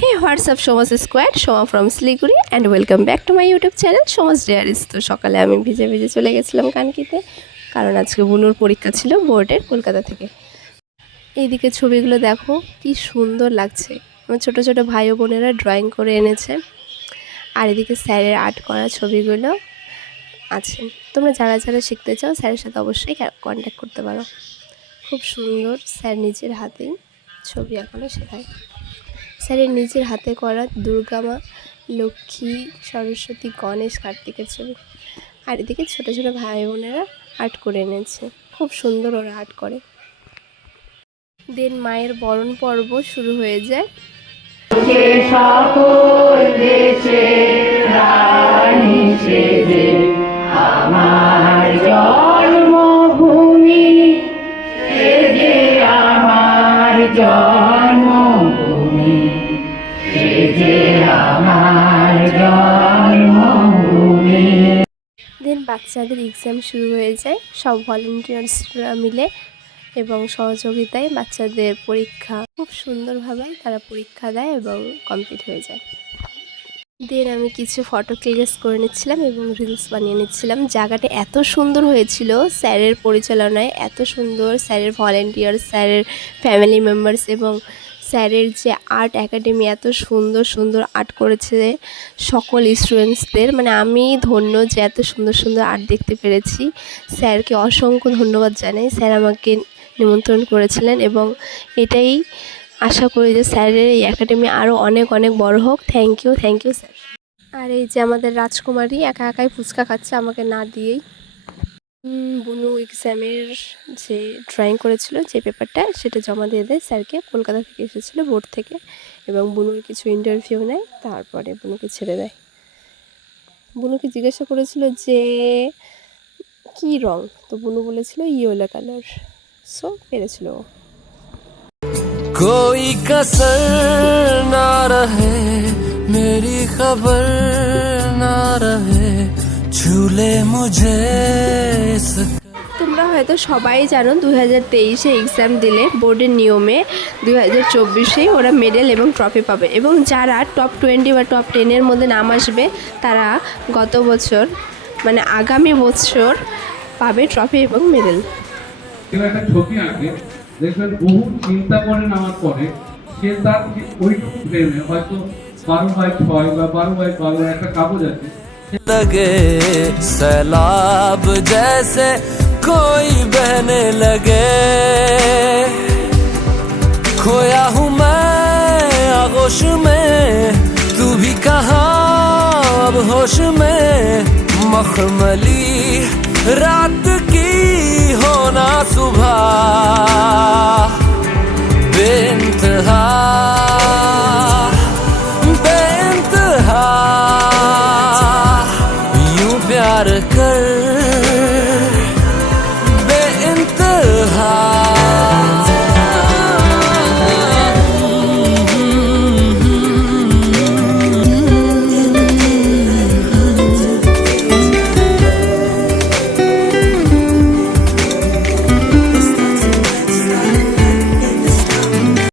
Hey what's up Samaj squad Soma from Siliguri and welcome back to my YouTube channel Samaj diaries তো সকালে আমি ভিজে ভিজে চলে গেছিলাম কানকিতে, কারণ আজকে বুনুর পরীক্ষা ছিল বোর্ডের কলকাতা থেকে। এইদিকে ছবিগুলো দেখো, কি সুন্দর লাগছে। আমার ছোটো ছোটো ভাই বোনেরা ড্রয়িং করে এনেছে। আর এদিকে স্যারের আর্ট করা ছবিগুলো আছে। তোমরা যারা যারা শিখতে চাও, স্যারের সাথে অবশ্যই কন্ট্যাক্ট করতে পারো। খুব সুন্দর স্যার নিজের হাতেই ছবি এখনও শেখায়। স্যারের নিজের হাতে করা দুর্গা মা, লক্ষ্মী, সরস্বতী, গণেশ, কার্তিকের ছবি। আর এদিকে ছোটো ছোটো ভাই বোনেরা আর্ট করে এনেছে। খুব সুন্দর ওরা আর্ট করে। দেন মায়ের বরণ পর্ব শুরু হয়ে যায়। জন্মভূমি আমার জন্মভূমি বাচ্চাদের এক্সাম শুরু হয়ে যায়। সব ভলেন্টিয়ার্সরা মিলে এবং সহযোগিতায় বাচ্চাদের পরীক্ষা খুব সুন্দরভাবে তারা পরীক্ষা দেয় এবং কমপ্লিট হয়ে যায়। দেন আমি কিছু ফটো ক্লিকস করে নিচ্ছিলাম এবং রিলস বানিয়ে নিচ্ছিলাম। জায়গাটা এত সুন্দর হয়েছিল স্যারের পরিচালনায়। এত সুন্দর স্যারের ভলেন্টিয়ার স্যারের ফ্যামিলি মেম্বার্স এবং স্যারের যে আর্ট একাডেমি এত সুন্দর সুন্দর আর্ট করেছে সকল স্টুডেন্টসদের। মানে আমি ধন্য যে এত সুন্দর সুন্দর আর্ট দেখতে পেরেছি। স্যারকে অসংখ্য ধন্যবাদ জানাই। স্যার আমাকে নিমন্ত্রণ করেছিলেন এবং এটাই আশা করি যে স্যারের এই একাডেমি আরও অনেক অনেক বড় হোক। Thank you thank you, sir. আর এই যে আমাদের রাজকুমারী একা একাই ফুচকা খাচ্ছে, আমাকে না দিয়েই বুনু এক্সামের যে ড্রয়িং করেছিল যে পেপারটা সেটা জমা দিয়ে দেয় স্যারকে কলকাতা থেকে এসেছিলো বোর্ড থেকে এবং বুনুর কিছু ইন্টারভিউ নেয় তারপরে বুনুকে ছেড়ে দেয় বুনুকে জিজ্ঞাসা করেছিল যে কী রং তো বুনু বলেছিল ইয়েলো কালার সো পেরেছিল ও कोई कसर ना रहे मेरी खबर ना रहे ঝুলে তোমরা হয়তো সবাই জানো দু হাজার তেইশে এক্সাম দিলে বোর্ডের নিয়মে দু হাজার চব্বিশে ওরা মেডেল এবং ট্রফি পাবে এবং যারা টপ টোয়েন্টি বা টপ টেনের মধ্যে নাম আসবে তারা গত বছর মানে আগামী বছর পাবে ট্রফি এবং মেডেল। দেখবেন বহু চিন্তা করে পরে সে তার ফ্রেমে হয়তো বারো বাই ছয় বা বারো বাই বারো একটা কাগজ আছে लगे, सैलाब जैसे कोई बहने लगे। खोया हूँ मैं आगोश में, तू भी कहा अब होश में। मखमली रात gotta cut